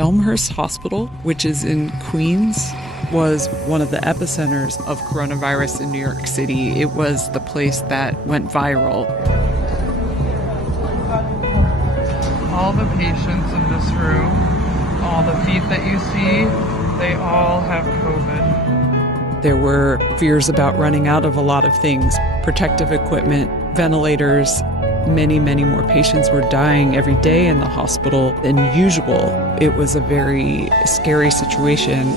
Elmhurst Hospital, which is in Queens, was one of the epicenters of coronavirus in New York City. It was the place that went viral. All the patients in this room, all the feet that you see, they all have COVID. There were fears about running out of a lot of things: protective equipment, ventilators. Many more patients were dying every day in the hospital than usual. It was a very scary situation.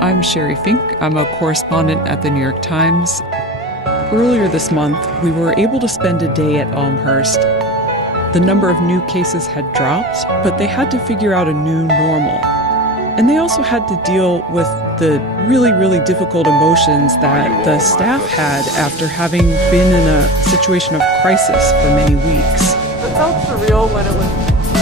I'm Sherry Fink. I'm a correspondent at the New York Times. Earlier this month, we were able to spend a day at Elmhurst. The number of new cases had dropped, but they had to figure out a new normal. And they also had to deal with the really difficult emotions that the staff had after having been in a situation of crisis for many weeks. It felt surreal when it was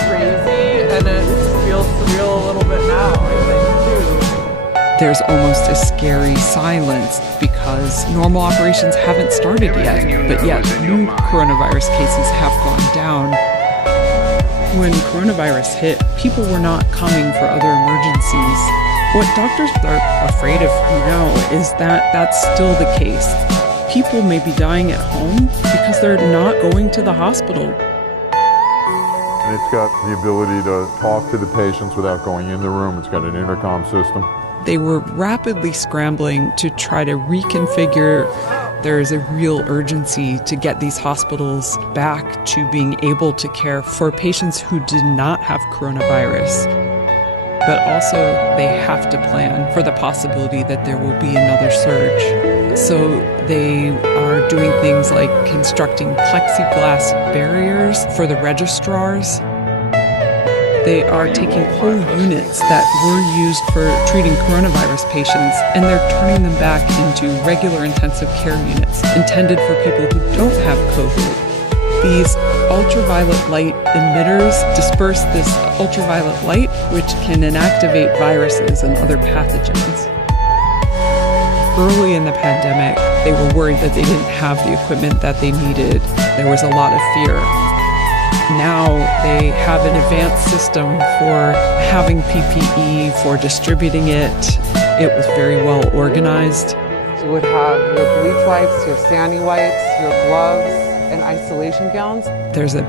crazy, and it feels surreal a little bit now, I think, too. There's almost a scary silence because normal operations haven't started yet, but yet new coronavirus cases have gone down. When coronavirus hit, people were not coming for other emergencies. What doctors are afraid of now is that that's still the case. People may be dying at home because they're not going to the hospital. And it's got the ability to talk to the patients without going in the room. It's got an intercom system. They were rapidly scrambling to try to reconfigure. There is a real urgency to get these hospitals back to being able to care for patients who did not have coronavirus. But also, they have to plan for the possibility that there will be another surge. So they are doing things like constructing plexiglass barriers for the registrars. They are taking whole units that were used for treating coronavirus patients, and they're turning them back into regular intensive care units intended for people who don't have COVID. These ultraviolet light emitters disperse this ultraviolet light, which can inactivate viruses and other pathogens. Early in the pandemic, they were worried that they didn't have the equipment that they needed. There was a lot of fear. Now they have an advanced system for having PPE, for distributing it. It was very well organized. You would have your bleach wipes, your standing wipes, your gloves, and isolation gowns. There's a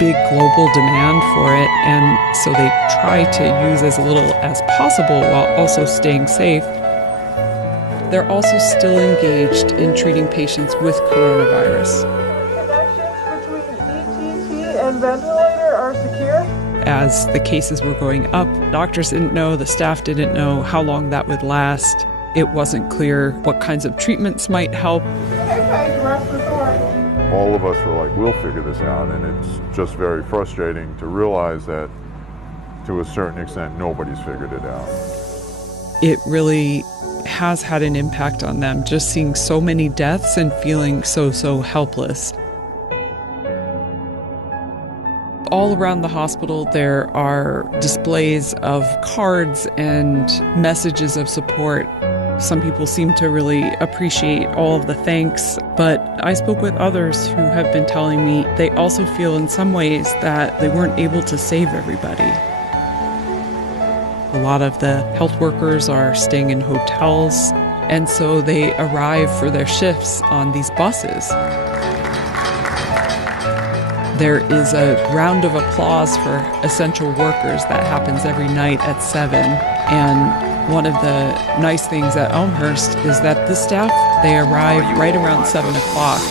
big global demand for it, and so they try to use as little as possible while also staying safe. They're also still engaged in treating patients with coronavirus. And ventilator are secure. As the cases were going up, doctors didn't know, the staff didn't know how long that would last. It wasn't clear what kinds of treatments might help. All of us were like, we'll figure this out, and it's just very frustrating to realize that to a certain extent nobody's figured it out. It really has had an impact on them, just seeing so many deaths and feeling so helpless. All around the hospital, there are displays of cards and messages of support. Some people seem to really appreciate all of the thanks, but I spoke with others who have been telling me they also feel in some ways that they weren't able to save everybody. A lot of the health workers are staying in hotels, and so they arrive for their shifts on these buses. There is a round of applause for essential workers that happens every night at 7. And one of the nice things at Elmhurst is that the staff, they arrive right around 7 o'clock.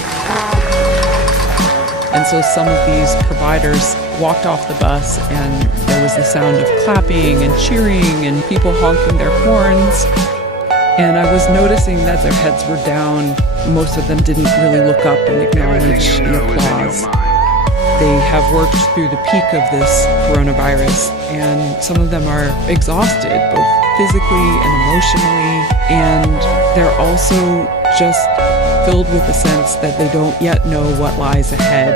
And so some of these providers walked off the bus, and there was the sound of clapping and cheering and people honking their horns. And I was noticing that their heads were down. Most of them didn't really look up and acknowledge the applause. They have worked through the peak of this coronavirus, and some of them are exhausted, both physically and emotionally, and they're also just filled with the sense that they don't yet know what lies ahead.